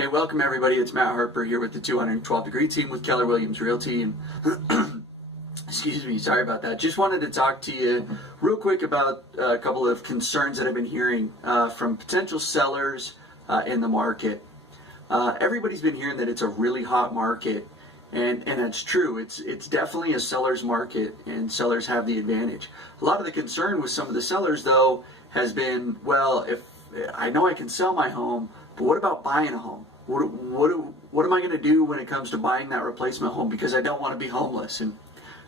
Hey, welcome everybody. It's Matt Harper here with the 212 Degree team with Keller Williams Realty. And excuse me, sorry about that. Just wanted to talk to you real quick about a couple of concerns that I've been hearing from potential sellers in the market. Everybody's been hearing that it's a really hot market, and that's true. It's definitely a seller's market, and sellers have the advantage. A lot of the concern with some of the sellers, though, has been, well, if I know I can sell my home, but what about buying a home? What am I going to do when it comes to buying that replacement home? Because I don't want to be homeless. And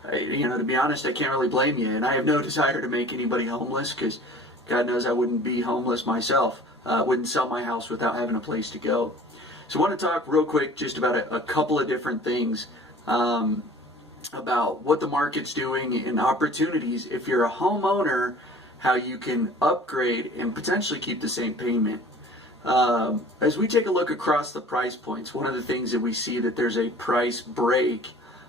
to be honest, I can't really blame you. And I have no desire to make anybody homeless, because God knows I wouldn't be homeless myself. Wouldn't sell my house without having a place to go. So I want to talk real quick just about a couple of different things about what the market's doing and opportunities if you're a homeowner, how you can upgrade and potentially keep the same payment. As we take a look across the price points, one of the things that we see that there's a price break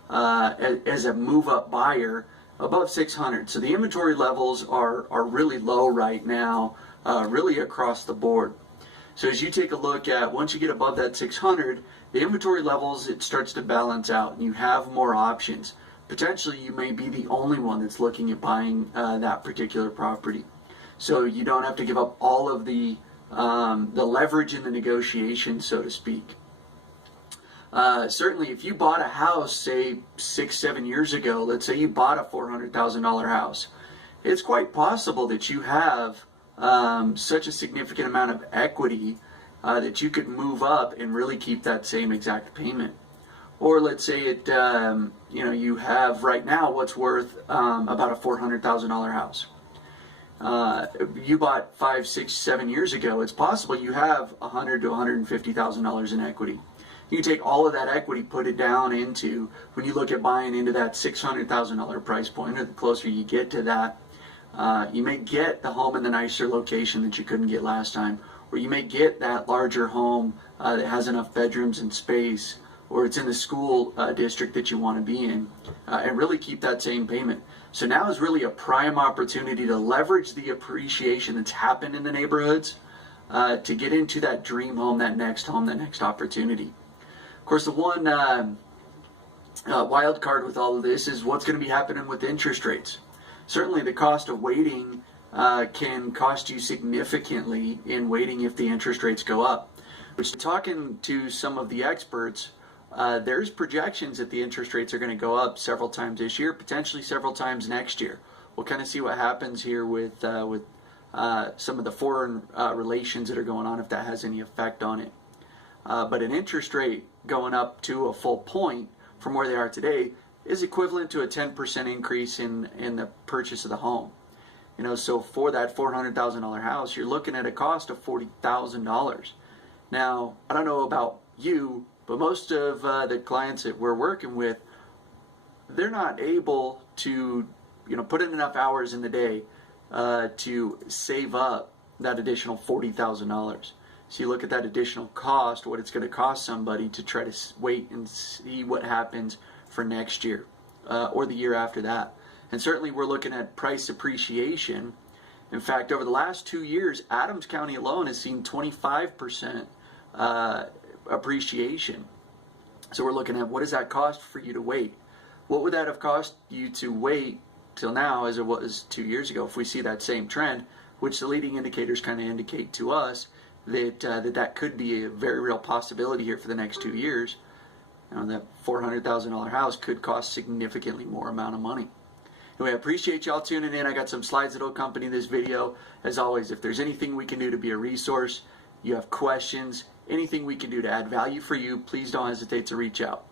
as a move-up buyer above 600. So the inventory levels are really low right now, really across the board. So as you take a look at, once you get above that 600, the inventory levels, it starts to balance out and you have more options. Potentially you may be the only one that's looking at buying that particular property. So you don't have to give up all of the leverage in the negotiation, so to speak. Certainly, if you bought a house, say 6-7 years ago, let's say you bought a $400,000 house, it's quite possible that you have such a significant amount of equity that you could move up and really keep that same exact payment. Or let's say you have right now what's worth about a $400,000 house. You bought 5, 6, 7 years ago, it's possible you have $100,000 to $150,000 in equity. You take all of that equity, put it down into, when you look at buying into that $600,000 price point, or the closer you get to that, you may get the home in the nicer location that you couldn't get last time, or you may get that larger home that has enough bedrooms and space, or it's in the school district that you want to be in, and really keep that same payment. So now is really a prime opportunity to leverage the appreciation that's happened in the neighborhoods to get into that dream home, that next opportunity. Of course, the one wild card with all of this is what's going to be happening with interest rates. Certainly the cost of waiting can cost you significantly in waiting if the interest rates go up. Which, talking to some of the experts, there's projections that the interest rates are going to go up several times this year, potentially several times next year. We'll kind of see what happens here with some of the foreign relations that are going on, if that has any effect on it. But an interest rate going up to a full point from where they are today is equivalent to a 10% increase in the purchase of the home. So for that $400,000 house, you're looking at a cost of $40,000. Now, I don't know about you, but most of the clients that we're working with, they're not able to, put in enough hours in the day to save up that additional $40,000. So you look at that additional cost, what it's going to cost somebody to try to wait and see what happens for next year or the year after that. And certainly we're looking at price appreciation. In fact, over the last 2 years, Adams County alone has seen 25% appreciation. So we're looking at, what does that cost for you to wait? What would that have cost you to wait till now as it was 2 years ago? If we see that same trend, which the leading indicators kind of indicate to us that that could be a very real possibility here for the next 2 years, that $400,000 house could cost significantly more amount of money. Anyway, I appreciate y'all tuning in. I got some slides that'll accompany this video. As always, if there's anything we can do to be a resource, you have questions, anything we can do to add value for you, please don't hesitate to reach out.